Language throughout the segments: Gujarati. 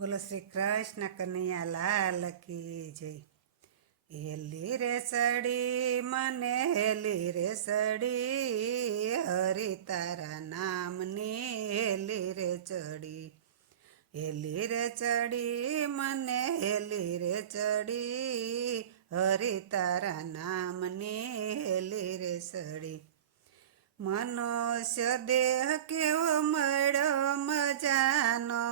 બોલો શ્રી કૃષ્ણ કનૈયા લાલ કી જય. હેલી રે સડી મને હેલી રે સડી, હરી તારા નામની હેલી રે ચડી. હેલી રે ચડી મને હેલી રે ચડી, હરી તારા નામની હેલી રે સડી. મનુષ્ય દેહ કેવો મળ્યો મજાનો,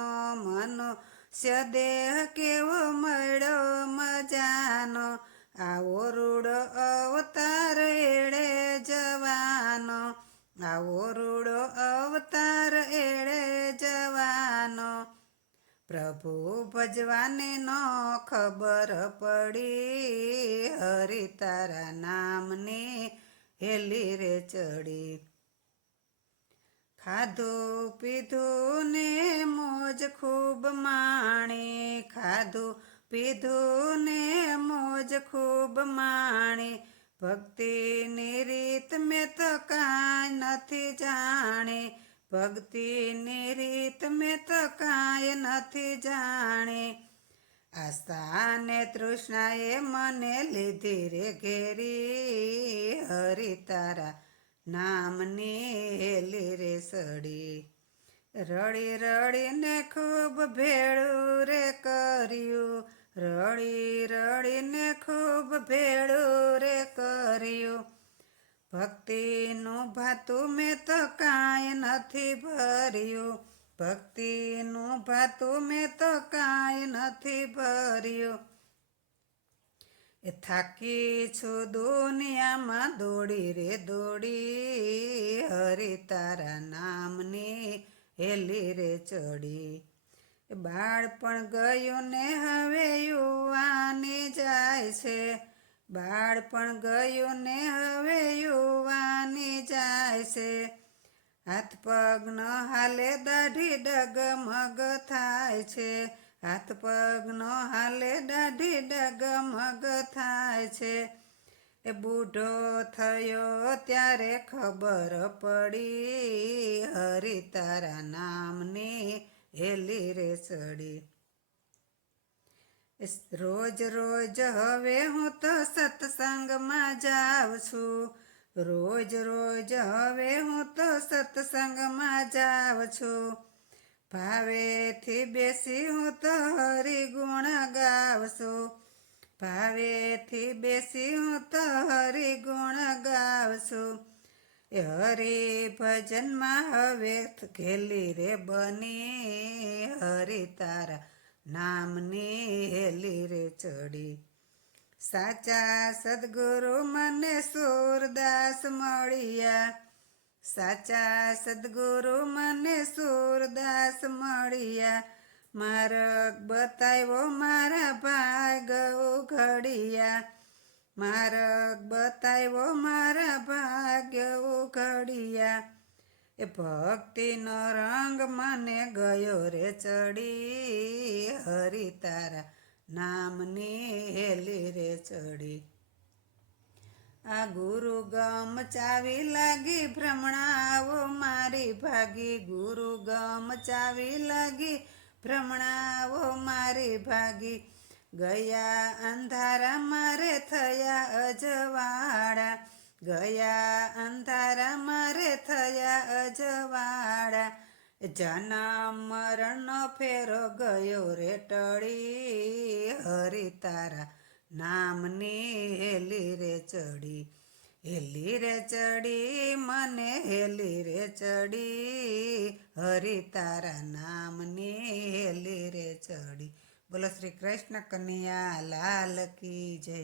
મનુષ્ય દેહ કેવો મળ્યો મજાનો, આવો રૂડો અવતાર એળે જવાનો, આવો રૂડો અવતાર એળે જવાનો. પ્રભુ ભજવાની નો ખબર પડી, હરી તારા નામની હેલી રે ચડી. ખાધું પીધું ને મોજ ખૂબ માણી, ખાધું પીધું ને મોજ ખૂબ માણી, ભક્તિની રીત મેં તો કાંઈ નથી જાણી, ભક્તિની રીત મેં તો કાંઈ નથી જાણી. આસ્થા ને તૃષ્ણાએ મને લીધી રે ઘેરી, હરી તારા નામની હેલી રે સડી. રડી રડીને ખૂબ ભેળું રે કર્યું, રડી રડીને ખૂબ ભેળું રે કર્યું, ભક્તિનું ભાતું મેં તો કાંઈ નથી ભર્યું, ભક્તિનું ભાતું મેં તો કાંઈ નથી ભર્યું. એ થાકી છું દુનિયામાં દોડી રે દોડી, હરી તારા નામની હેલી રે ચડી. બાળપણ ગયું ને હવે યુવાની જાય છે, બાળપણ ગયું ને હવે યુવાની જાય છે, હાથ પગ ન હાલે દાઢી ડગમગ થાય છે, હાથ પગ ન હાલે દાઢી ડગમગ થાય છે. એ બૂઢો થયો ત્યારે ખબર પડી, હરી તારા નામની હેલી રે ચડી. રોજ રોજ હવે હું તો સત્સંગમાં જાઉં છું, રોજ રોજ હવે હું તો સત્સંગમાં જાઉં છું, ભાવેથી બેસી હું તો હરિગુણ ગાઉં છું, ભાવેથી બેસી હું તો હરિગુણ ગાઉં છું. એ હરિ ભજનમાં હવે ઘેલી રે બની, હરી તારા નામની હેલી રે ચડી. સાચા સદગુરુ મને સુરદાસ મળ્યા, સાચા સદગુરુ મને સુરદાસ મળ્યા, માર્ગ બતાવ્યો મારા ભાગ ઉઘડિયા, માર્ગ બતાવ્યો મારા ભાગ્ય ઉઘડિયા. એ ભક્તિનો રંગ મને ગયો રે ચડી, હરી તારા નામની હેલી રે ચડી. આ ગુરુ ગમ ચાવી લાગી ભ્રમણાઓ મારી ભાગી, ગુરુ ગમ ચાવી લાગી ભ્રમણાઓ મારી ભાગી, ગયા અંધારા મારે થયા અજવાળા, ગયા અંધારા મારે થયા અજવાળા. જન્મ મરણનો ફેરો ગયો રે ટળી, હરી તારા નામની હેલી રે ચડી. હેલી રે ચડી મને હેલી રે ચડી, હરી તારા નામની હેલી રે ચડી. બોલો શ્રી કૃષ્ણ કનૈયા લાલ કી જય.